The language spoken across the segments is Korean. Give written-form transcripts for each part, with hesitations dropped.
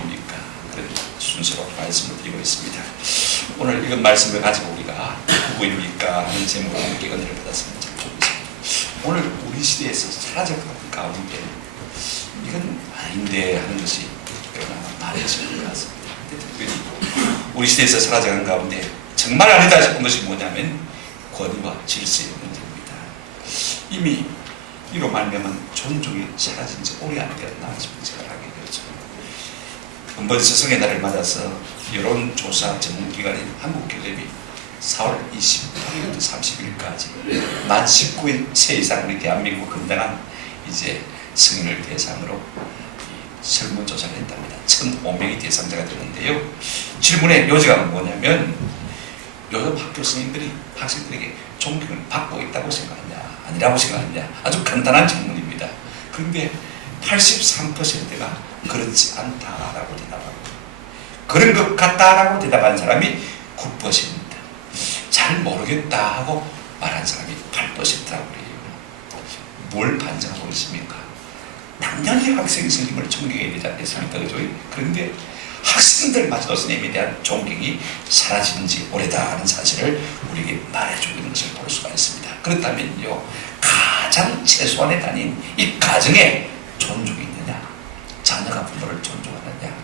부부입니까? 그런 순서로 말씀을 드리고 있습니다. 오늘 이건 말씀을 가지고 우리가 부부입니까? 하는 제목으로 함께 은혜를 받았으면 참 좋겠습니다. 오늘 우리 시대에서 사라져가는 가운데 이건 아닌데 하는 것이 많아지는 것 같습니다. 특별히 우리 시대에서 사라져가는 가운데 정말 아니다 싶은 것이 뭐냐면 권위와 질서의 문제입니다. 이미 이로 말미암은 존중이 사라진 지 오래 안 되었나 싶은 생각을 하게 되었죠. 이번 스승의 날을 맞아서 여론조사 전문기관인 한국갤럽이 4월 28일부터 30일까지 만 19세 이상 우리 대한민국 건강한 이제 성인을 대상으로 설문조사를 했답니다. 1,500이 대상자가 되는데요. 질문의 요지가 뭐냐면 요즘 학교 선생님들이 학생들에게 존경을 받고 있다고 생각하냐 아니라고 생각하냐, 아주 간단한 질문입니다. 그런데 83%가 그렇지 않다라고 대답하고 그런 것 같다라고 대답한 사람이 9%입니다. 잘 모르겠다 하고 말한 사람이 8%라고 그래요. 뭘 반증하고 있습니까? 당연히 학생이 선생님을 존경해야 되지 않겠습니까? 그죠? 그런데 학생들마저도 선생님에 대한 존경이 사라진 지 오래다 하는 사실을 우리에게 말해주고 있는 것을 볼 수가 있습니다. 그렇다면요, 가장 최소한의 단위인 이 가정에 존중이 있느냐, 자녀가 부모를 존중하느냐,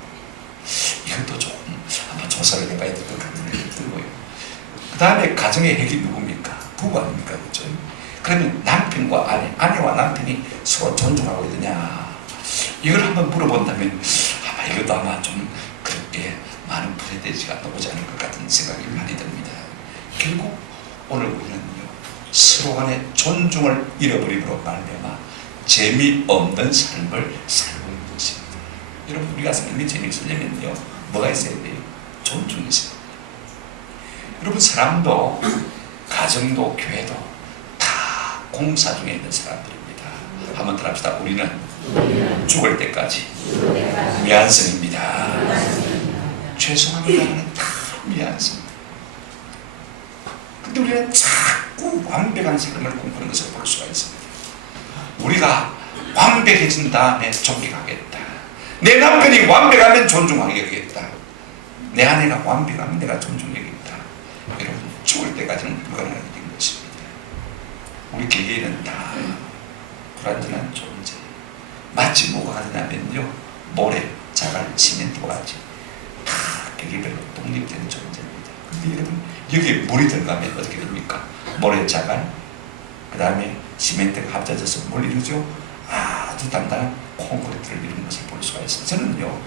이것도 조금 한번 조사를 해봐야 될 것 같은 생각이 들고요. 그 다음에 가정의 핵이 누굽니까? 부부 아닙니까? 그렇죠? 그러면 남편과 아내와 남편이 서로 존중하고 있느냐, 이걸 한번 물어본다면 아마 이것도 아마 좀 그렇게 많은 프레데지가 나오지 않을 것 같은 생각이 많이 듭니다. 결국 오늘 우리는요, 서로 간의 존중을 잃어버림으로 말미암아 재미없는 삶을 살고 있는 것입니다. 여러분, 우리가 삶이 재미있으려면요, 뭐가 있어야 돼요? 존중이 있어야 돼요. 여러분, 사람도 가정도 교회도 다 공사 중에 있는 사람들입니다. 한번 더 합시다. 우리는 죽을 때까지 미안성입니다. 죄송합니다는 다 미안성. 근데 우리는 자꾸 완벽한 삶을 꿈꾸는 것을 볼 수가 있습니다. 우리가 완벽해진 다음에 존경하겠다. 내 남편이 완벽하면 존중하겠다. 내 아내가 완벽하면 내가 존중하겠다. 여러분, 죽을 때까지는 불가능한 일인 것입니다. 우리 개개인은 다 불완전한 존재. 마치 뭐가 하냐면요, 모래, 자갈, 시멘트와 같이 다 개개별로 독립된 존재입니다. 근데 여러분, 여기에 물이 들어가면 어떻게 됩니까? 모래, 자갈, 그 다음에 시멘트가 합쳐져서 뭘 이루죠? 아주 단단한 콘크리트를 이루는 것을 볼 수가 있어요. 저는요,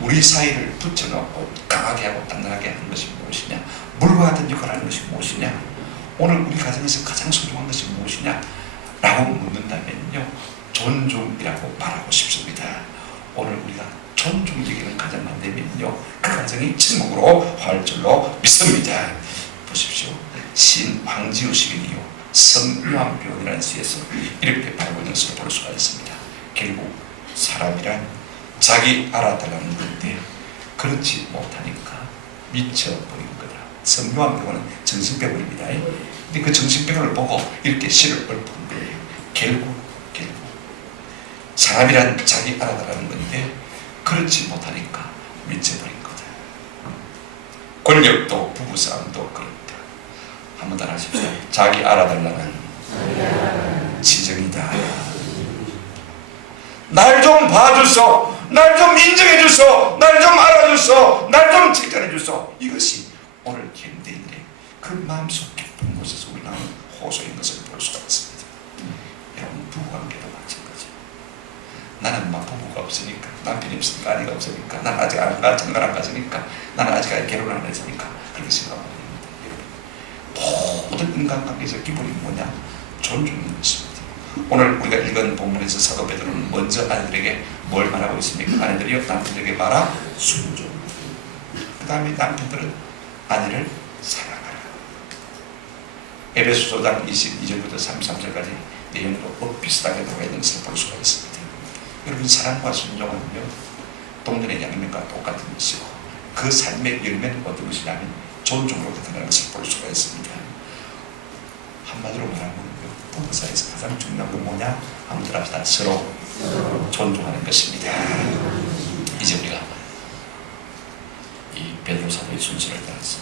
우리 사이를 붙여놓고 강하게 하고 단단하게 하는 것이 무엇이냐, 물과 같은 역할을 하는 것이 무엇이냐, 오늘 우리 가정에서 가장 소중한 것이 무엇이냐 라고 묻는다면요, 존중이라고 말하고 싶습니다. 오늘 우리가 존중적인 가정만 되면요, 그 가정이 천국으로 갈 줄로 믿습니다. 보십시오. 신 황지우 시인이요, 성유한표현이라는 시에서 이렇게 바라고 있는 것을 볼 수가 있습니다. 결국 사람이란 자기 알아달라는 건데 그렇지 못하니까 미쳐버린 거다. 성유한표현은 정신병원입니다. 근데 그 정신병원을 보고 이렇게 시를 읊은 거예요. 결국 사람이란 자기 알아달라는 건데 그렇지 못하니까 미쳐버린 거다. 권력도 부부싸움도 그렇다. 한번 더 하십시오. 자기 알아달라는 지정이다. 날 좀 봐주소, 날 좀 인정해주소, 날 좀 알아주소, 날 좀 칭찬해주소. 이것이 오늘 현대인의 그 마음속 깊은 곳에서 우러나오는 호소인 것을 볼 수가 있습니다. 여러분, 부부관계도 마찬가지. 나는 막 부부가 없으니까, 남편이 없으니까, 아내가 없으니까, 나는 아직 장가를 안 갔으니까, 나는 아직 결혼을 안 했으니까 그렇게 생각합니다. 여러분, 모든 인간관계에서 기본이 뭐냐? 존중인 것입니다. 오늘 우리가 읽은 본문에서 사도 베드로는 먼저 아내들에게 뭘 말하고 있습니까? 아내들이요, 남편들에게 말하 순종. 그 다음에 남편들은 아내를 사랑하라. 에베소서 5장 22절부터 33절까지 내용도 비슷하게 들어가 있는 것을 볼 수가 있습니다. 여러분, 사랑과 순종은요, 동전의 양면과 똑같은 것이고 그 삶의 열매는 어떤 것이냐면 존중으로 나타나는 것을 볼 수가 있습니다. 한마디로 말하면 부부 사이에서 가장 중요한 건 뭐냐? 한번 들어봅시다. 서로 존중하는 것입니다. 이제 우리가 순서를 따라서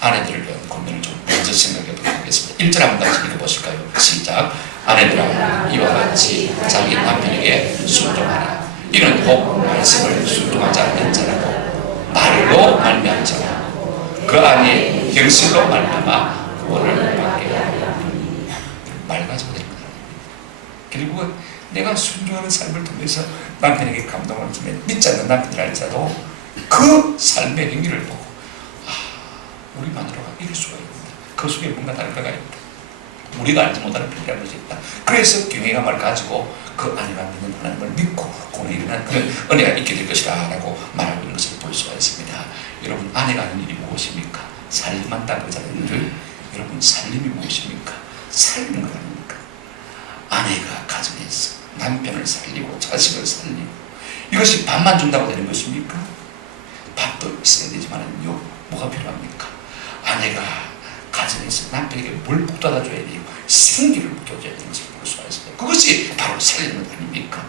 아내들을 위한 권면을 좀 먼저 생각해 보도록 하겠습니다. 1절 한번 같이 읽어보실까요? 시작. 아내들아 이와 같이 자기 남편에게 순종하라. 이는 혹 말씀을 순종하지 않는 자라고 말로 말미암은 자라고 그 안에 경실로 말미암아 구원을 받게 하리라. 말 가지고 되는 거다. 결국은 내가 순종하는 삶을 통해서 남편에게 감동을 주면 믿지 않는 남편이랄지라도 그 삶의 행위를 보고 우리 마누라가 이럴 수가 있구나. 그 속에 뭔가 다른 거가 있다. 우리가 알지 못하는 필요한 것이 있다. 그래서 경외감을 가지고 그 아내가 믿는 하나님을 믿고 오늘 일어난 그런 은혜가 있게 될 것이다 라고 말하고 있는 것을 볼 수가 있습니다. 여러분 아내가 하는 일이 무엇입니까? 살림만 딴 거잖아요. 여러분 살림이 무엇입니까? 살리는 것 아닙니까? 아내가 가정에서 남편을 살리고 자식을 살리고 이것이 밥만 준다고 되는 것입니까? 밥도 있어야 되지만요 뭐가 필요합니까? 아내가 가정에서 남편에게 뭘 북돋아 줘야 돼요? 생기를 북돋아 줘야 되는 것을 볼 수가 있습니다. 그것이 바로 살리는 것 아닙니까?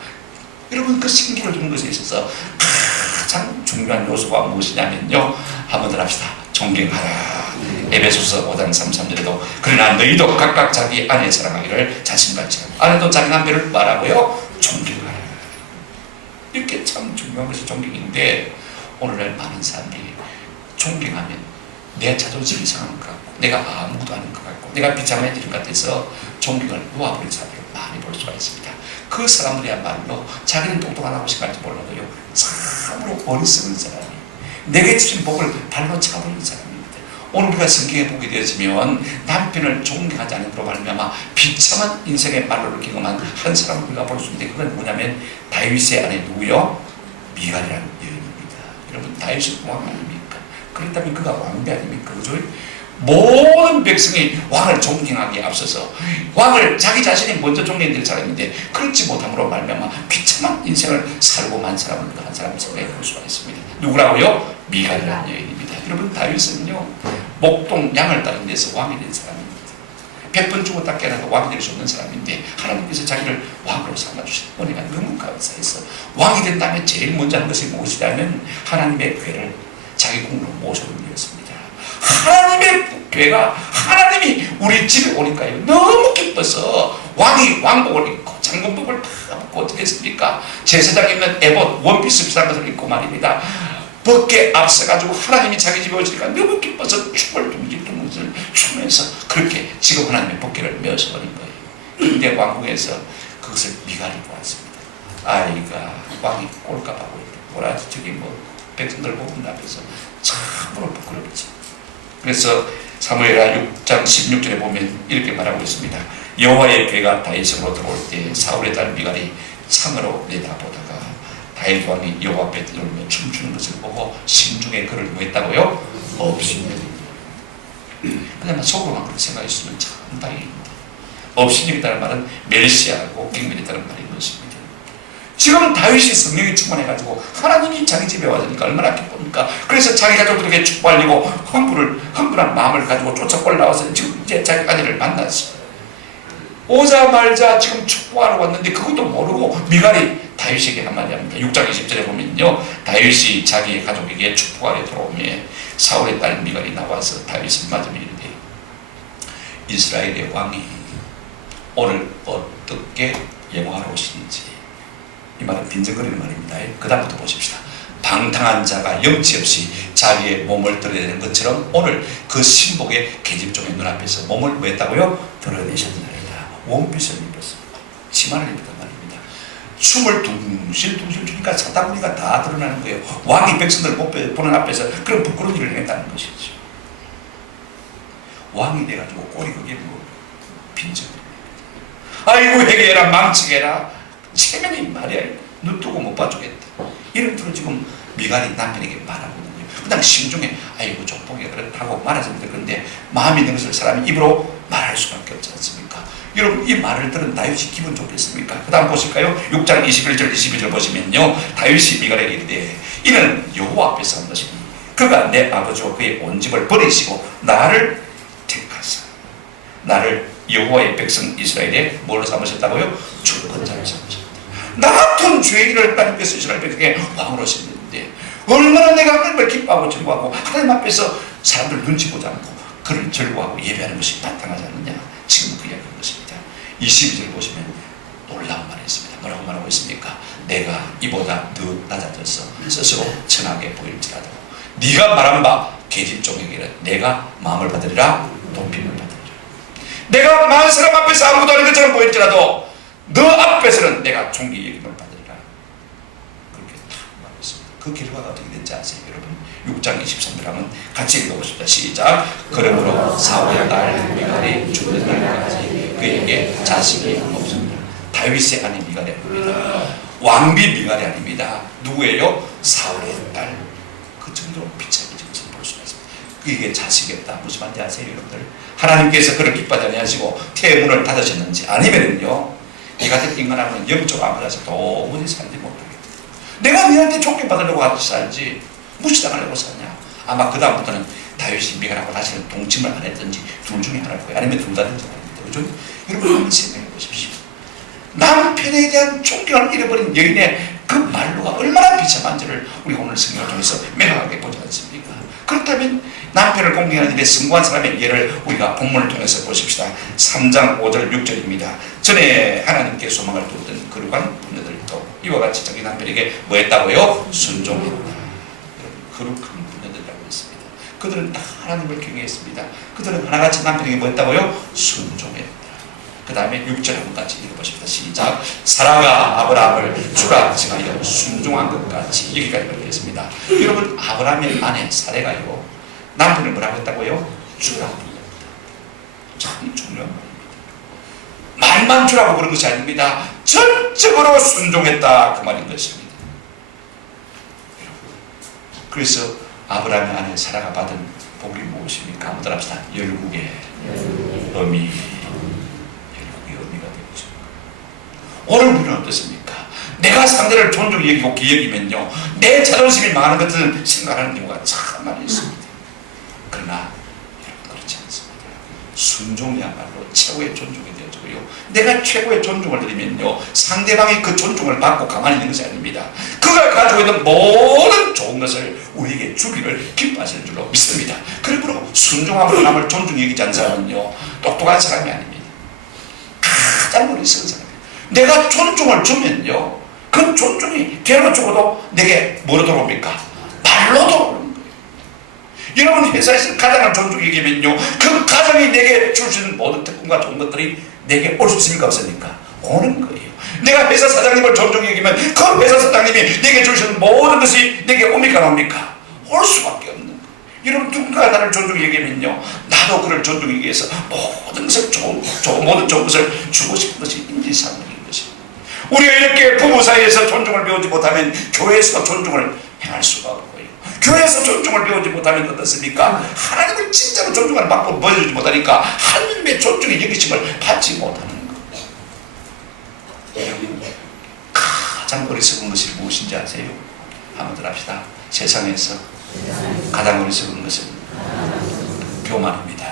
여러분 그 생기를 주는 것에 있어서 가장 중요한 요소가 무엇이냐면요 한번 더 합시다. 존경하라. 에베소서 5장 33절에도 그러나 너희도 각각 자기 아내 사랑하기를 자신같이 하고 아내도 자기 남편을 말하고요 존경하라. 이렇게 참 중요한 것이 존경인데 오늘날 많은 사람들이 존경하면 내 자존심이 상한 것 같고 내가 아무것도 아닌 것 같고 내가 비참해지는 것 같아서 존경을 놓아버린 사람들을 많이 볼 수가 있습니다. 그 사람들이야말로 자기는 똑똑하다고 생각할지 몰라도요 참으로 어리석은 사람이 내게 주신 복을 발로 차버리는 사람입니다. 오늘 우리가 성경에 보게 되어지면 남편을 존경하지 않은 으로 말미암아 비참한 인생의 말로를 경험한 한 사람을 우리가 볼 수 있는데 그건 뭐냐면 다윗의 아내 누구요? 미갈이라는 여인입니다. 여러분 다윗은 왕 아닙니까? 그렇다면 그가 왕비 아닙니까? 그죠? 모든 백성이 왕을 존경하기에 앞서서 왕을 자기 자신이 먼저 존경해야 될 사람인데 그렇지 못함으로 말미암아 비참한 인생을 살고 만 사람을 한 사람을 생각해 볼 수가 있습니다. 누구라고요? 미갈이라는 여인입니다. 여러분 다윗은요 목동 양을 따른 데서 왕이 된 사람입니다. 100번 죽었다 깨어나도 왕이 될 수 없는 사람인데 하나님께서 자기를 왕으로 삼아주신 은혜가 너무 감사해서 왕이 된 다음에 제일 먼저 하는 것이 무엇이냐면 하나님의 괴를 자기 궁으로 모셔드렸습니다. 하나님의 괴가 하나님이 우리 집에 오니까요 너무 기뻐서 왕이 왕복을 입고 장군복을 다 입고 어떻게 했습니까? 제사장 입는 에봇 원피스 비슷한 것을 입고 말입니다. 벗게 앞서가지고 하나님이 자기 집에 오시니까 너무 기뻐서 춤을 둥지둥지 추면서 그렇게 지금 하나님의 벗개를 메어서 버린 거예요. 그런데 왕궁에서 그것을 미갈이 보았습니다. 아이가 왕이 꼴값하고 있다. 뭐라 저기 뭐 백성들 보는 앞에서 참으로 부끄럽지. 그래서 사무엘하 6장 16절에 보면 이렇게 말하고 있습니다. 여호와의 괴가 다윗으로 들어올 때 사울의 딸 미갈이 창으로 내다보다가 다윗 왕이 여호와 앞에 들어오며 춤추는 것을 보고 심중에 그를 뭐 했다고요? 업신여겼다. 그다음에 속으로만 그렇게 생각했으면 참 다행입니다. 업신여겼다는 말은 멸시하고 경멸했다는 말인 것입니다. 지금 다윗이 성령이 충만해가지고 하나님이 자기 집에 와서니까 얼마나 기쁩니까? 그래서 자기 가족들에게 축복하려고 흥분한 마음을 가지고 쫓아 올라와서 지금 이제 자기 아내를 만났습니다. 오자말자 지금 축복하러 왔는데 그것도 모르고 미갈이 다윗에게 한마디 합니다. 6장 20절에 보면요 다윗이 자기의 가족에게 축복하러 들어오며 사울의 딸 미갈이 나와서 다윗을 맞으며 이르되 이스라엘의 왕이 오늘 어떻게 예고하러 오시는지. 이 말은 빈정거리는 말입니다. 그 다음부터 보십시다. 방탕한 자가 염치 없이 자기의 몸을 드러내는 것처럼 오늘 그 신복의 계집종의 눈앞에서 몸을 뭐 했다고요? 드러내셨나이다. 원핏을 입었습니다. 치마를 입었단 말입니다. 춤을 둥실둥실 추니까 사다구니가 다 드러나는 거예요. 왕이 백성들 보는 앞에서 그런 부끄러운 일을 했다는 것이죠. 왕이 돼가지고 꼴이 그게 뭐 빈정거리입니다. 아이고 회개해라 망치게 해라. 체면이 말이야 눈 뜨고 못 봐주겠다. 이런 뜻으로 지금 미갈이 남편에게 말하고 있는 거예요. 그 다음에 심중에 아이고 족보기가 그렇다고 말하셨는데 그런데 마음이 있는 것을 사람이 입으로 말할 수밖에 없지 않습니까? 여러분 이 말을 들은 다윗이 기분 좋겠습니까? 그 다음 보실까요? 6장 21절 22절 보시면요 다윗이 미갈에게 이르되 이는 여호와 앞에서 한 것이니 그가 내 아버지와 그의 온 집을 버리시고 나를 택하사 나를 여호와의 백성 이스라엘에 뭘로 삼으셨다고요? 주권자로 삼으셨다. 나 같은 죄인을 하나님께서 이스라엘 백성에 왕으로 세웠는데 얼마나 내가 하나님을 기뻐하고 즐거워하고 하나님 앞에서 사람들 눈치 보지 않고 그를 즐거워하고 예배하는 것이 마땅하지 않느냐. 지금 그 이야기인 것입니다. 22절 보시면 놀라운 말이 있습니다. 뭐라고 말하고 있습니까? 내가 이보다 더 낮아져서 스스로 천하게 보일지라도 네가 말한 바 계집종에게는 내가 마음을 받으리라, 높임을 받으리라. 내가 많은 사람 앞에서 아무것도 아닌 것처럼 보일지라도 너 앞에서는 내가 존귀 여김을 받으리라. 그렇게 딱 말했습니다. 그 결과가 어떻게 된지 아세요, 여러분? 6장 23절 하면 같이 읽어보십시다. 시작. 그러므로 사울의 딸 미갈이 죽는 날까지 그에게 자식이 없습니다. 다윗의 아내 미갈이 아닙니다. 왕비 미갈이 아닙니다. 누구예요? 사울의 딸. 그 정도로 비참해진 것을 볼 수가 있습니다. 그에게 자식이 없다. 무슨 말인지 아세요, 여러분들? 하나님께서 그를 기뻐하지 아니하시고 태문을 닫으셨는지, 아니면은요 이 같은 인간하고는 영적으로 아무라서 도무지 살지 못하겠다. 내가 너한테 좋게 받으려고 같이 살지 무시당하려고 사냐. 아마 그 다음부터는 다윗이 미갈하고 다시는 동침을 안 했든지 둘 중에 하나일 거예요. 아니면 둘 다 된지 모르겠는데, 여러분 한번 생각해 보십시오. 남편에 대한 존경을 잃어버린 여인의 그 말로가 얼마나 비참한지를 우리가 오늘 성경을 통해서 명확하게 보지 않습니까? 그렇다면 남편을 공경하는 일에 성공한 사람의 예를 우리가 본문을 통해서 보십시다. 3장 5절 6절입니다. 전에 하나님께 소망을 두었던 거룩한 부녀들도 이와 같이 자기 남편에게 뭐 했다고요? 순종했다. 거룩한 부녀들이라고 했습니다. 그들은 다 하나님을 경외했습니다. 그들은 하나같이 남편에게 뭐 했다고요? 순종했다. 그 다음에 6절 한번 같이 읽어보십시다. 시작. 사라가 아브라함을 주라 칭하여 순종한 것 같이. 여기까지 읽겠습니다. 여러분, 아브라함의 아내 사레가요 남편을 뭐라고 했다고요? 주라 불렀다. 참 중요한 말입니다. 말만 주라고 그런 것이 아닙니다. 전적으로 순종했다, 그 말인 것입니다. 그래서 아브라함의 아내 사라가 받은 복이 무엇입니까? 한번 따라합시다. 열국의 어미. 오늘 우리는 어떻습니까? 내가 상대를 존중히 여기고 기여기면요 내 자존심이 망하는 것들은 생각하는 경우가 참 많이 있습니다. 그러나 여러분 그렇지 않습니다. 순종이야말로 최고의 존중이 되어지고요, 내가 최고의 존중을 드리면요 상대방이 그 존중을 받고 가만히 있는 것이 아닙니다. 그가 가지고 있는 모든 좋은 것을 우리에게 주기를 기뻐하시는 줄로 믿습니다. 그러므로 순종함으로 남을 존중히 여기지 않는 사람은요 똑똑한 사람이 아닙니다. 가장 어리석은 사람. 내가 존중을 주면요 그 존중이 되어 죽어도 내게 뭐로 돌아옵니까? 말로 돌아오는 거예요. 여러분 회사에서 가장을 존중히 여기면요 그 가장이 내게 줄 수 있는 모든 특권과 좋은 것들이 내게 올 수 있습니까? 없습니까? 오는 거예요. 내가 회사 사장님을 존중히 여기면 그 회사 사장님이 내게 줄 수 있는 모든 것이 내게 옵니까? 안 옵니까? 올 수밖에 없는 거예요. 여러분 누군가 나를 존중히 여기면요 나도 그를 존중히 위해서 모든 것을 모든 좋은 것을 주고 싶은 것이 인지상정인 것입니다. 우리가 이렇게 부부 사이에서 존중을 배우지 못하면 교회에서 존중을 행할 수가 없고요, 교회에서 존중을 배우지 못하면 어떻습니까? 하나님을 진짜로 존중하는 방법을 보여주지 못하니까 하나님의 존중의 여기심을 받지 못하는 거예요. 여러분 가장 어리석은 것이 무엇인지 아세요? 한번 더 합시다. 세상에서 가장 어리석은 것은 교만입니다.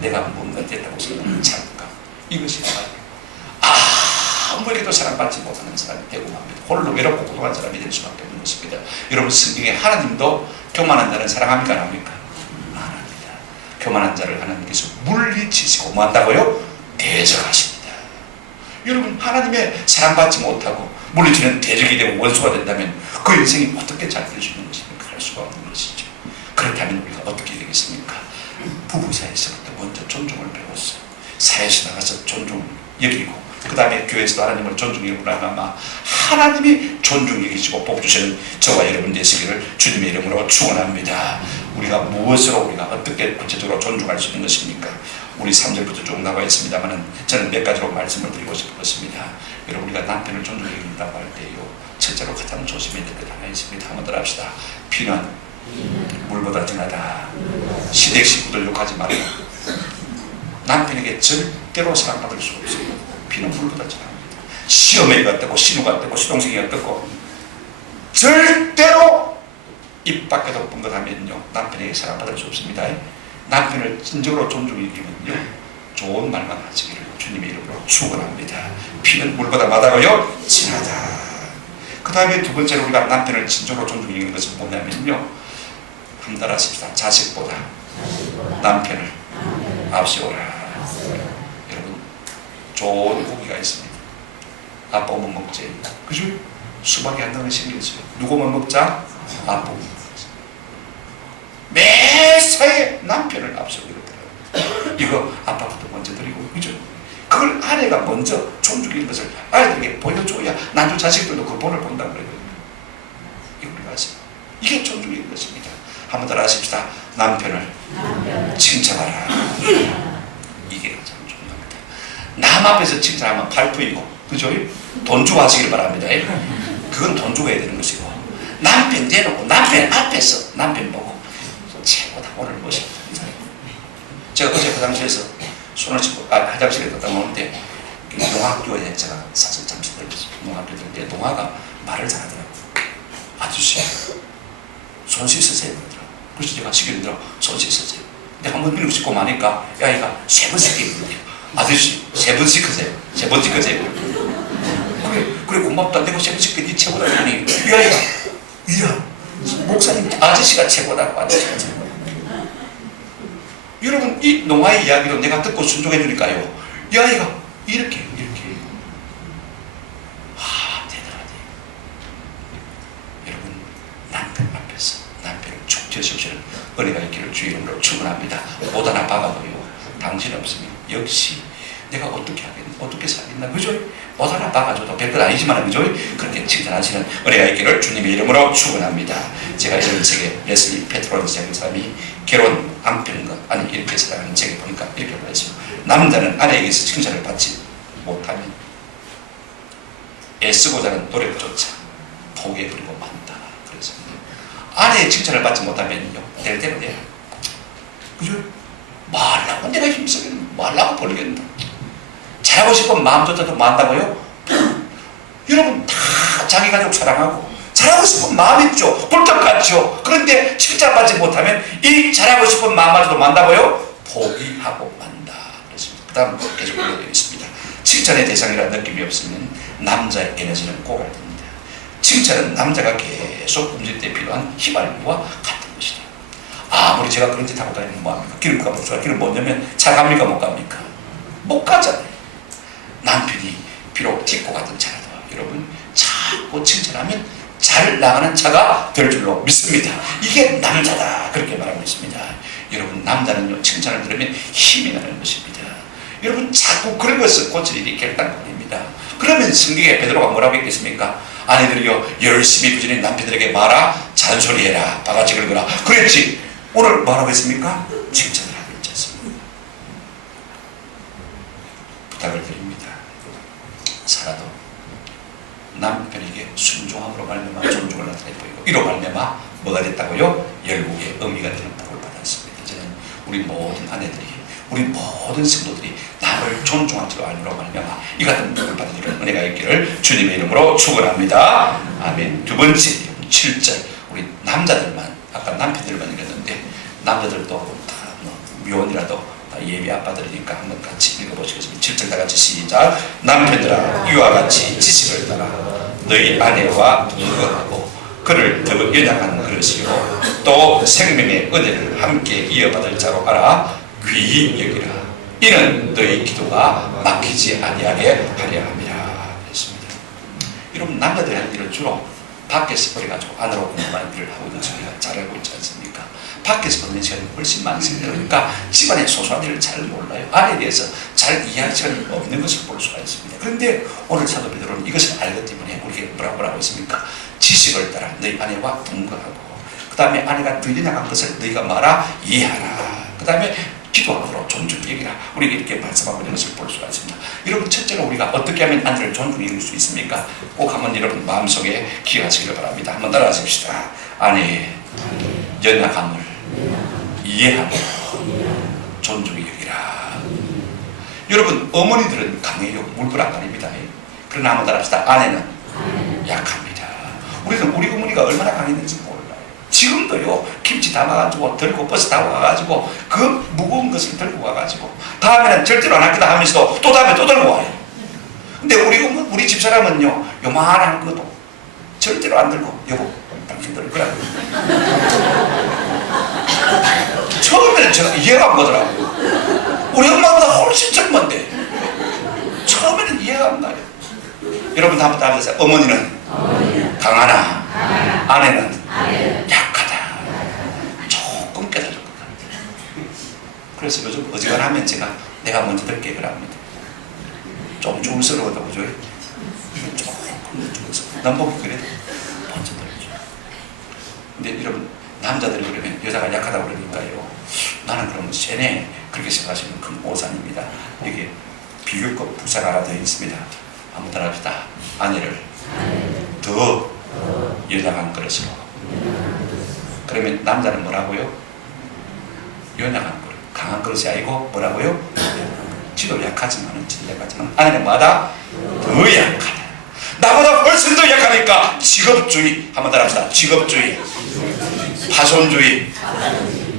내가 뭔가 됐다고 생각하는 착각. 이것이 아무에게도 사랑받지 못하는 사람이 되고 맙니다. 홀로 외롭고 고독한 사람이 될 수밖에 없는 것입니다. 여러분 성경에 하나님도 교만한 자는 사랑합니까? 안 합니까? 안 합니다. 교만한 자를 하나님께서 물리치시고 뭐 한다고요? 대적하십니다. 여러분 하나님의 사랑받지 못하고 물리치는 대적이 되고 원수가 된다면 그 인생이 어떻게 잘 될 수 있는 것입니까? 할 수가 없는 것이죠. 그렇다면 우리가 어떻게 되겠습니까? 부부 사이에서부터 먼저 존중을 배웠어요. 사회에서 나가서 존중을 여기고 그 다음에 교회에서도 하나님을 존중해 보라마 하나님이 존중 여기시고 복 주시는 저와 여러분 되시기를 주님의 이름으로 축원합니다. 우리가 무엇으로 우리가 어떻게 구체적으로 존중할 수 있는 것입니까? 우리 3절부터 쭉 나와 있습니다만 저는 몇 가지로 말씀을 드리고 싶었습니다. 여러분 우리가 남편을 존중해 준다고 할 때요 첫째로 가장 조심해야 될 것 하나 있습니다. 한번 더 합시다. 피는 물보다 진하다. 시댁 식구들 욕하지 말고 남편에게 절대로 사랑받을 수 없습니다. 피는 물보다 진합니다. 시어머니가 어떻고 신우가 어떻고 시동생이 어떻고 절대로 입 밖에도 뻥긋하면요 남편에게 사랑받을 수 없습니다. 남편을 진정으로 존중해 주면요 좋은 말만 하시기를 주님의 이름으로 축원합니다. 피는 물보다 마다고요 진하다. 그 다음에 두 번째로 우리가 남편을 진정으로 존중하는 것은 뭐냐면요, 한번 따라하십시다. 자식보다 남편을 앞세워라. 여러분, 좋은 고기가 있습니다. 아빠 오면 먹지, 그죠? 수박이 한 덩이 생겼어요. 누구 오면 먹자? 아빠 오면 먹자. 매사에 남편을 앞세우더라고요. 이거 아빠부터 먼저 드리고, 그죠? 그걸 아내가 먼저 존중하는 것을 아이들에게 보여줘야 나도 자식들도 그 본을 본다고 그래요. 이거 우리가 아세요? 이게 존중하는 것입니다. 한번 따라 하십시다. 남편을 칭찬하라. 이게 가장 중요합니다. 남 앞에서 칭찬하면 팔부이고, 그죠? 돈 주고 하시길 바랍니다. 그건 돈 주고 해야 되는 것이고, 남편 대놓고 남편 앞에서 남편 보고 최고다, 오늘 멋있다. 제가 어제 화장실에서 손을 씻고 화장실에 갔다 오는데 농학교에 제가 사실 잠시 들렸어요. 농학교 들때 농아가 말을 잘하더라고요. 아저씨 손 씻으세요. 그래서 제가 시키더라고요. 손 씻으세요. 근데 한 번 밀고 씻고 마니까 애가 3번 씻기거든요. 아저씨 3번 씻으세요. 3번 씻으세요. 그래 고맙다. 내가 3번 씻게 네 최고다. 아니 이 아이가 이야 목사님 아저씨가 최고다고. 아저씨가 최고다. 여러분, 이 농아의 이야기도 내가 듣고 순종해 주니까요, 이 아이가 이렇게 대단하네. 여러분, 남편 앞에서 남편을 축제시키는 은혜가 있기를 주의 이름으로 축원합니다. 못 하나 박아도요, 당신 없으면 역시 내가 어떻게 살겠나, 그죠? 못 하나 박아줘도 별것 아니지만, 그죠? 그렇게 칭찬하시는 은혜가 있기를 주님의 이름으로 축원합니다. 제가 이런 책에 레슬리 페트로니스라는 사람이 결혼 안편과 아니 이렇게 사랑하는 책에 보니까 이렇게 말했어요. 남자는 아내에게서 칭찬을 받지 못하면 애쓰고자 하는 노력조차 포기해버리고 만다. 그래서 아내의 칭찬을 받지 못하면요, 될 대로 돼요. 그죠? 말라고 내가 힘쓰겠는데, 말라고 벌겠는데, 잘하고 싶은 마음조차도 만다고요? 여러분, 다 자기 가족 사랑하고 잘하고 싶은 마음 있죠. 꿀떡 같죠. 그런데 칭찬받지 못하면 이 잘하고 싶은 마음마저도 만다고요? 포기하고 만다. 그렇습니다. 그 다음 계속 올려드리고 있습니다. 칭찬의 대상이라는 느낌이 없으면 남자의 에너지는 고갈됩니다. 칭찬은 남자가 계속 움직일 때 필요한 휘발유와 같은 것이다. 아무리 제가 그런 짓 하고 다니면 뭐합니까? 기름값 없어요. 기름 못 넣으면 차 갑니까? 못 갑니까? 못 가잖아요. 남편이 비록 딛고 가던 차라도 여러분 자꾸 칭찬하면 잘 나가는 차가 될 줄로 믿습니다. 이게 남자다, 그렇게 말하고 있습니다. 여러분, 남자는요, 칭찬을 들으면 힘이 나는 것입니다. 여러분, 자꾸 긁어서 고칠 일이 결단권입니다. 그러면 성경에 베드로가 뭐라고 했겠습니까? 아내들이요, 열심히 부지런히 남편들에게 말아, 잔소리해라, 바가지 긁어라 그랬지. 오늘 뭐라고 했습니까? 칭찬을 하고 있지 않습니까? 부탁을 드립니다. 살아도 남편에게 순종함으로 말미암아 존중을 나타내 보이고, 이로 말미암아 뭐가 됐다고요? 열국의 의미가 되는 복을 받았습니다. 저는 우리 모든 아내들이, 우리 모든 성도들이 남을 존중한 줄 알므로 말미암아 이 같은 복을 받는 은혜가 있기를 주님의 이름으로 축원합니다. 아멘. 두 번째 7절, 우리 남자들만, 아까 남편들만 읽었는데 남자들도 다 미혼이라도 예비 아빠들이니까 한번 같이 읽어보시겠습니다. 7절 다 같이 시작. 남편들아, 이와 같이 지식을 따라 너희 아내와 동거하고 그를 더 연약한 그릇이요 또 생명의 은혜를 함께 이어받을 자로 알아 귀히 여기라. 이는 너희 기도가 막히지 아니하게 하려 함이라. 했습니다. 여러분, 남자들이 하는 일을 주로 밖에서 버려가지고 안으로 공부하는 일을 하고 있는 소리가 잘 알고 있지 않습니까? 밖에서 보는 시간이 훨씬 많습니다. 그러니까 집안의 소소한 일을 잘 몰라요. 아내에 대해서 잘 이해할 시간이 없는 것을 볼 수가 있습니다. 그런데 오늘 사도 베드로는 이것을 알기 때문에 우리에게 뭐라고 했습니까? 지식을 따라 너희 아내와 동거하고, 그 다음에 아내가 더 연약한 것을 너희가 말아 이해하라. 그 다음에 기도함으로 존중히 여기라. 우리에게 이렇게 말씀하고 있는 것을 볼 수가 있습니다. 여러분, 첫째로 우리가 어떻게 하면 아내를 존중히 여길 수 있습니까? 꼭 한번 여러분 마음속에 기억하시길 바랍니다. 한번 따라하십시다. 아내의 연약함을 이해하고 존중히 여기라. 여러분, 어머니들은 강해요. 물불안간입니다. 그러나 한번 따라합시다. 아내는 약합니다. 우리는 우리 어머니가 얼마나 강했는지 몰라요. 지금도요, 김치 담아가지고 들고 버스 타고 가가지고 그 무거운 것을 들고 가가지고 다음에는 절대로 안 하겠다 하면서도 또 다음에 또 들고 와요. 근데 우리 집사람은요, 요만한 것도 절대로 안 들고 여보 당신 들을 거라고. 처음에는 제가 이해가 안 가더라고요. 우리 엄마보다 훨씬 젊은데 처음에는 이해가 안 가요. 여러분 한번 따라해보세요. 어머니는 강하나 아내는 약하다. 조금 깨달을 것 같아요. 그래서 요즘 어지간하면 제가 내가 먼저 들게 그럽니다. 좀 조울스러워도 그죠? 조금 조울스러워. 남보기 그래도 먼저 들어줘. 근데 여러분 남자들이 그러면 여자가 약하다고 그러니까요. 나는 그러면 쟤네 그렇게 생각하시면 큰 오산입니다. 이게 비교급 부사가 하나 더 있습니다. 한번 따라합시다. 아내를 더 연약한 그릇으로. 그러면 남자는 뭐라고요? 연약한 그릇. 강한 그릇이 아니고 뭐라고요? 지도 약하지만은 아내는 뭐하다? 더 약하다. 나보다 훨씬 더 약하니까 직업주의. 한번 따라합시다. 직업주의. 파손주의.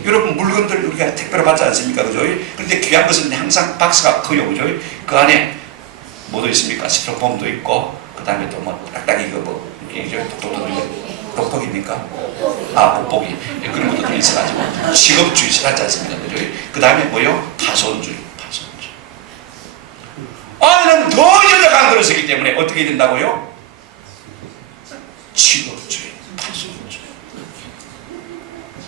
여러분 물건들 우리가 택배로 받지 않습니까? 그죠? 그런데 귀한 것은 항상 박스가 커요. 그죠? 그 안에 뭐도 있습니까? 스티로폼도 있고 그 다음에 또 뭐 딱딱이 이거 뭐 똑똑입니까? 아, 뽁뽁이 그런 것도 있어가지고 직업주의 싫어하지 않습니까? 그죠? 그 다음에 뭐요? 파손주의. 아내는 더 연약한 그릇이기 때문에 어떻게 된다고요? 직업주의, 파손주의.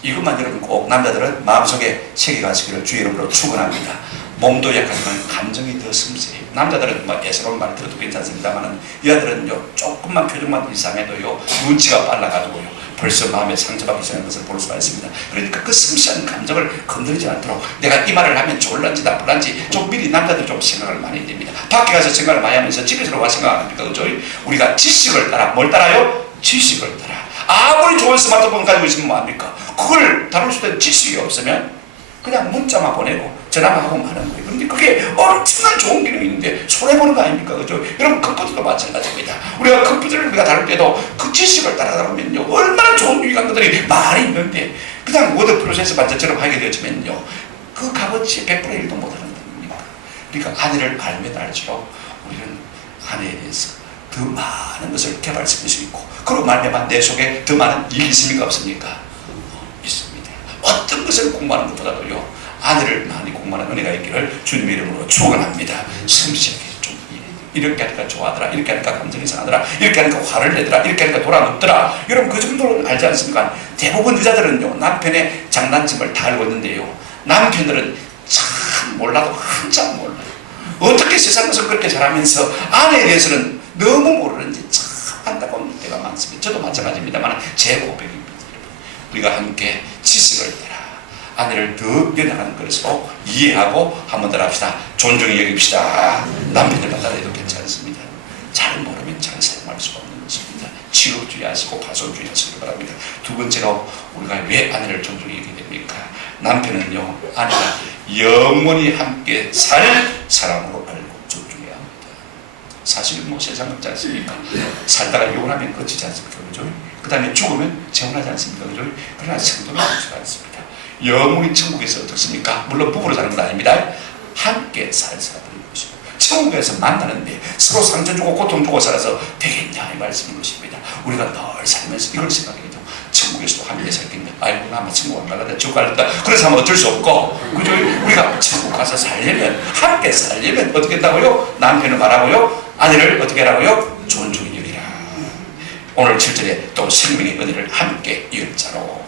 이것만 여러분 꼭 남자들은 마음속에 새겨가시기를 주의 이름으로 축원합니다. 몸도 약하지만 감정이 더 섬세해요. 남자들은 뭐 애스러운 말 들어도 괜찮습니다만 여자들은요 조금만 표정만 이상해도요 눈치가 빨라가지고요 벌써 마음에 상처받기 시작하는 것을 볼 수가 있습니다. 그러니까 그 섬세한 감정을 건드리지 않도록 내가 이 말을 하면 좋을란지 나쁠란지 좀 미리 남자들 좀 생각을 많이 해야 됩니다. 밖에 가서 생각을 많이 하면서 집에서 와 생각합니까? 그죠? 우리가 지식을 따라 뭘 따라요? 지식을 따라. 아무리 좋은 스마트폰 가지고 있으면 뭐합니까? 그걸 다룰 수 있는 지식이 없으면 그냥 문자만 보내고 전화만 하고 마는 거예요. 그런데 그게 엄청난 좋은 기능이 있는데 손해보는 거 아닙니까? 그죠? 여러분 컴퓨터도 마찬가지입니다. 우리가 컴퓨터를 우리가 다룰 때도 그 지식을 따라가면요 얼마나 좋은 유익한 것들이 많이 있는데 그냥 워드 프로세스만 저처럼 하게 되어지면요 그 값어치 100분의 1도 못하는 겁니다. 그러니까 아내를 알면 알수록 우리는 아내에 대해서 더 많은 것을 개발시킬 수 있고 그로 말미암아 내 속에 더 많은 일이 있습니까? 없습니까? 있습니다. 어떤 것을 공부하는 것보다도요 아내를 많이 공부하는 은혜가 있기를 주님의 이름으로 축원합니다. 섬세하게 좀 이렇게 하니까 좋아하더라, 이렇게 하니까 감정이 상하더라, 이렇게 하니까 화를 내더라, 이렇게 하니까 돌아눕더라. 여러분 그 정도는 알지 않습니까? 대부분 여자들은요 남편의 장단점을 다 알고 있는데요 남편들은 참 몰라도 한참 몰라요. 어떻게 세상 것을 그렇게 잘하면서 아내에 대해서는 너무 모르는지 참 안타까운 때가 많습니다. 저도 마찬가지입니다만 제 고백입니다. 우리가 함께 지식을 따라 아내를 더 연약한 것으로 이해하고 한번 더 합시다. 존중히 여깁시다. 남편을 받아내도 괜찮습니다. 잘 모르면 잘 사용할 수가 없는 것입니다. 직업주의 하시고 파손주의 하시기 바랍니다. 두 번째로 우리가 왜 아내를 존중히 여기게 됩니까? 남편은요 아내가 영원히 함께 살 사람으로 알고 존중해야 합니다. 사실 뭐 세상 없지 않습니까? 살다가 이혼하면 끝이지 않습니까? 그죠? 그 다음에 죽으면 재혼하지 않습니까? 그죠? 그러나 성도는 그렇지 않습니다. 영원히 천국에서 어떻습니까? 물론 부부로 사는 건 아닙니다. 함께 살 사람들이 것이고 천국에서 만나는데 서로 상처 주고 고통 주고 살아서 되겠냐 이 말씀인 것입니다. 우리가 늘 살면서 이걸 생각해도 천국에서도 함께 살겠네. 아이고 나 아마 천국 안 갈라다 지옥 갈라다 그래서 하면 어쩔 수 없고 그죠? 우리가 천국 가서 살려면 함께 살려면 어떻게 한다고요? 남편을 말하고요 아내를 어떻게 하라고요? 존중히 여기라. 오늘 7절에 또 생명의 은혜를 함께 열자로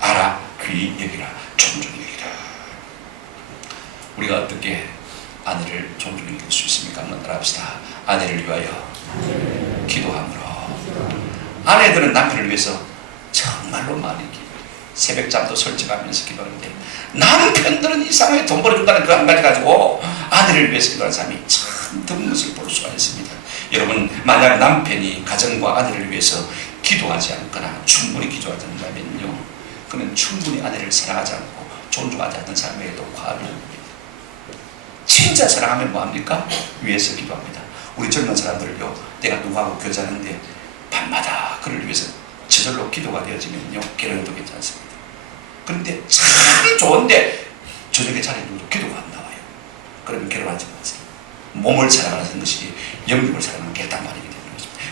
알아 귀히 여기라 존중히 여기라. 우리가 어떻게 아내를 존중히 여길 수 있습니까? 한번 따라합시다. 아내를 위하여 기도함으로. 아내들은 남편을 위해서 정말로 많이 기도해요. 새벽잠도 설치하면서 기도하는데 남편들은 이상하게 돈 벌어준다는 그 한 가지 가지고 아내를 위해서 기도하는 사람이 참 드문 것을 볼 수가 있습니다. 여러분 만약 남편이 가정과 아내를 위해서 기도하지 않거나 충분히 기도하지 않는다면요 그는 충분히 아내를 사랑하지 않고 존중하지 않는 사람에게도 과언이 합니다. 진짜 사랑하면 뭐합니까? 위해서 기도합니다. 우리 젊은 사람들을요 내가 누구하고 교제하는데 밤마다 그를 위해서 저절로 기도가 되어지면요 결혼해도 괜찮습니다. 그런데 참 좋은데 저녁에 자리에 누워도 기도가 안 나와요. 그러면 결혼하지 마세요. 몸을 사랑하는 것이 영육을 사랑하는 결단 말이기 때문에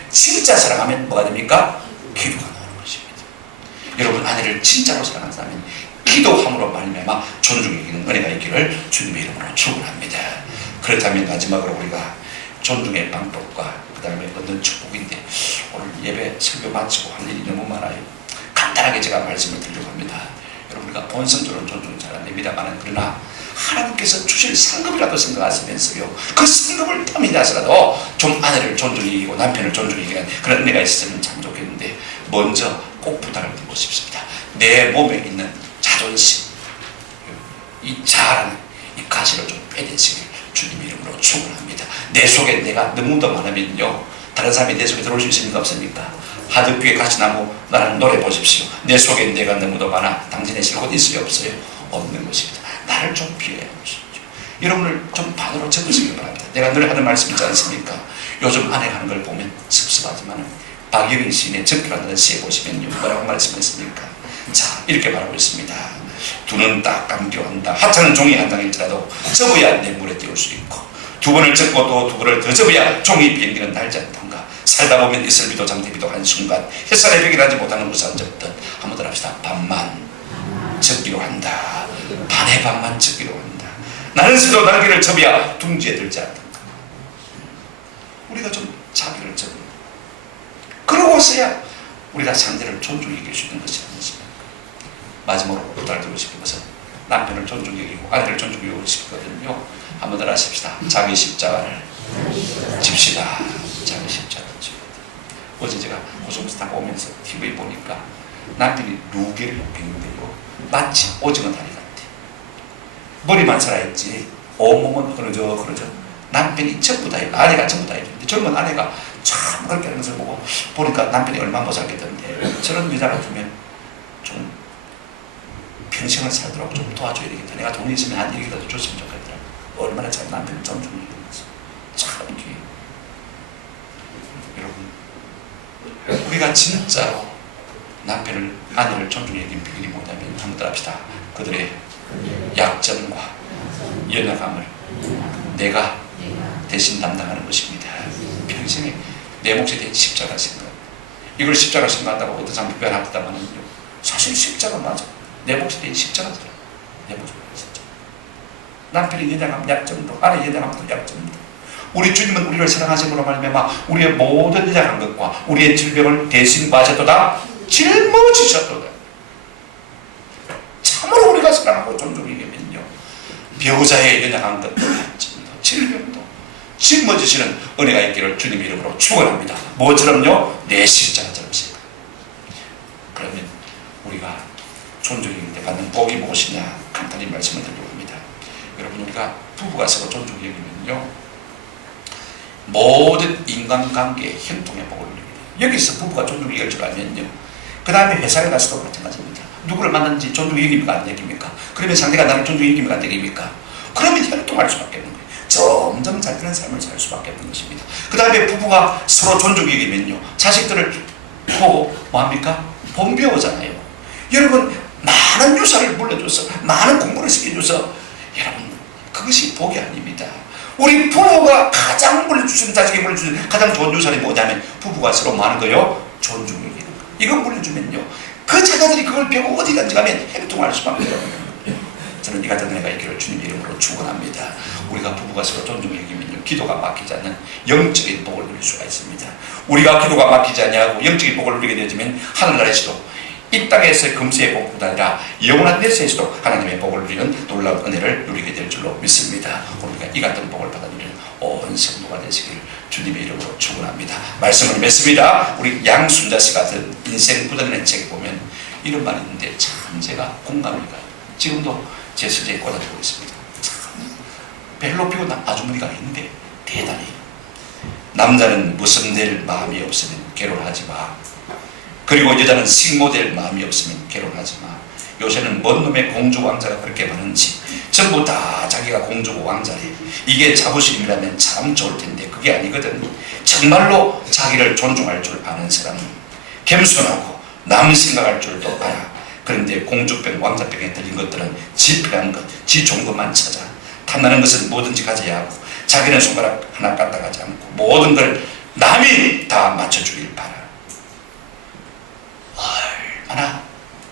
진짜 사랑하면 뭐가 됩니까? 기도가 나오는 것입니다. 여러분 아내를 진짜로 사랑하는 사람은 기도함으로 말미암아 존중이 있는 은혜가 있기를 주님의 이름으로 축원합니다. 그렇다면 마지막으로 우리가 존중의 방법과 그 다음에 얻는 축복인데 오늘 예배 설교 마치고 할 일이 너무 많아요. 간단하게 제가 말씀을 드리려고 합니다. 여러분 우리가 본성적으로 존중 잘 안 됩니다만 그러나 하나님께서 주실 상급이라도 생각하시면서요 그 상급을 땀이나 하더라도 좀 아내를 존중히 여기고 남편을 존중히 여기는 그런 은혜가 있었으면 참 좋겠는데 먼저 꼭 부탁을 드리고 싶습니다. 내 몸에 있는 자존심, 이 자아라는 이 가시를 좀 빼내시길 주님의 이름으로 축원합니다. 내 속에 내가 너무 더 많으면요 다른 사람이 내 속에 들어올 수 있습니까? 없습니까? 하드뷰에 가시나무 나는 노래 보십시오. 내 속에 내가 너무 더 많아 당신의 실컷 있어요 없어요? 없는 것입니다. 나를 좀 비워야 하십시오. 여러분을 좀 반으로 접으시기 바랍니다. 내가 늘 하는 말씀 있지 않습니까? 요즘 아내가 하는 걸 보면 섭섭하지만 박영희 시인의 적기라는 시에 보시면요 뭐라고 말씀했습니까? 자 이렇게 말하고 있습니다. 두 눈 딱 감겨 한다. 하찮은 종이 한 장일지라도 접어야 내 물에 띄울 수 있고 두 번을 접고 또 두 번을 더 접어야 종이 비행기는 날지 않던가. 살다 보면 이슬비도 장대비도 한순간 햇살에 백일하지 못하는 우산 접듯 한번 더 합시다. 반만 접기로 한다. 반의 반만 접기로 한다. 나는 스스로 날개를 접어야 둥지에 들지 않던가. 우리가 좀 자기를 접어 그러고서야 우리가 상대를 존중히 여길 수 있는 것이 아니십니까? 마지막으로 부탁을 드리고 싶은 것은 남편을 존중히 여기고 아내를 존중히 여기고 싶거든요. 한번 더 하십시다. 자기 십자가를 집시다. 자기 십자가를 집시다. 어제 제가 고속버스 타고 오면서 TV 보니까 남편이 루게를 입혔는데요 마치 오징어 다리 같아. 머리만 살아있지 온몸은 그러죠. 남편이 전부 다 해요. 아내가 전부 다 해주는데 젊은 아내가 참 그렇게 하는 것을 보고 보니까 남편이 얼마나 못 살겠던데 저런 여자 같으면 좀 평생을 살도록 좀 도와줘야 되겠다. 내가 돈이 있으면 한 일이라도 줬으면 좋겠더라. 얼마나 참 남편을 존중해 주면서 참 이렇게 여러분 우리가 진짜로 남편을 아내를 존중해 여긴 비결이 뭐냐면 한번 더 합시다. 그들의 약점과 연약함을 내가 대신 담당하는 것입니다. 평생에 내 몫에 대해 십자가 생각. 이걸 십자가 생각한다고 어떤 사람 비판합니다만은요. 사실 십자가 맞아. 내 몫에 대해 십자가더라. 내 몫에 대해 십자가. 남편의 연약함, 약점도, 아내의 약점도, 약점도. 우리 주님은 우리를 사랑하심으로 말미암아 우리의 모든 연약한 것과 우리의 질병을 대신 마셨도다. 짊어지셨도다. 참으로 우리가 사랑하고 존중이면요. 배우자의 연약한 것도, 약점도, 질병도 짊어지시는 은혜가 있기를 주님의 이름으로 축원합니다. 무엇처럼요? 내 십자가처럼요. 그러면 우리가 존중일 때 받는 복이 무엇이냐 간단히 말씀을 드리려고 합니다. 여러분 우리가 부부가 서로 존중이 여기면요 모든 인간관계의 행동의 복을 누립니다. 여기서 부부가 존중이 여길 줄 알면요 그 다음에 회사에 가서도 마찬가지입니다. 누구를 만났는지 존중이 여깁니까 안 여깁니까? 그러면 상대가 나를 존중이 여깁니까 안 여깁니까? 그러면 행동할 수밖에 없는 거예요. 점점 잘 되는 삶을 살 수밖에 없는 것입니다. 그 다음에 부부가 서로 존중이 여기면요 자식들을 보고 뭐합니까? 본배우잖아요. 여러분 많은 유산을 물려줘서 많은 공부를 시켜줘서 여러분 그것이 복이 아닙니다. 우리 부부가 가장 물려주신 자식이 물려주신 가장 좋은 유산이 뭐냐면 부부가 서로 많은 거요 존중이 여기는 거. 이거 물려주면요 그 자녀들이 그걸 배우고 어디 간지 가면 행동할 수밖에 없는 거예요. 저는 이 같은 은혜가 있기를 주님의 이름으로 축원합니다. 우리가 부부가 서로 존중을 여기면요 기도가 막히지 않는 영적인 복을 누릴 수가 있습니다. 우리가 기도가 막히지 않냐고 영적인 복을 누리게 되어지면 하늘나라에서도 이 땅에서의 금세의 복뿐 아니라 영원한 내세에서도 하나님의 복을 누리는 놀라운 은혜를 누리게 될 줄로 믿습니다. 우리가 이 같은 복을 받아 누리는 온 성도가 되시기를 주님의 이름으로 축원합니다. 말씀을 맺습니다. 우리 양순자씨 같은 인생 굳어내는 책에 보면 이런 말이 있는데 참 제가 공감이 가요. 지금도 제 서재에 꽂아두고 있습니다. 참 벨로 피운 아주머니가 있는데 대단히 남자는 무슨 될 마음이 없으면 결혼하지 마. 그리고 여자는 식모될 마음이 없으면 결혼하지 마. 요새는 뭔 놈의 공주 왕자가 그렇게 많은지 전부 다 자기가 공주고 왕자래. 이게 자부심이라면 참 좋을 텐데 그게 아니거든. 정말로 자기를 존중할 줄 아는 사람은 겸손하고 남 생각할 줄도 알아. 그런데 공주병 왕자병에 들린 것들은 지 필요한 것, 지 좋은 것만 찾아. 탐나는 것은 뭐든지 가져야 하고 자기는 손가락 하나 까딱하지 않고 모든 걸 남이 다 맞춰주길 바라.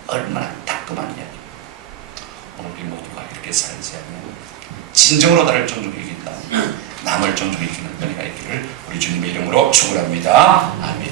얼마나 따끔한 이야기. 오늘 우리 모두가 이렇게 살지 않으면 진정으로 나를 존중해 주겠다, 남을 존중해 주는 은혜가 있기를 우리 주님의 이름으로 축원합니다. 아멘.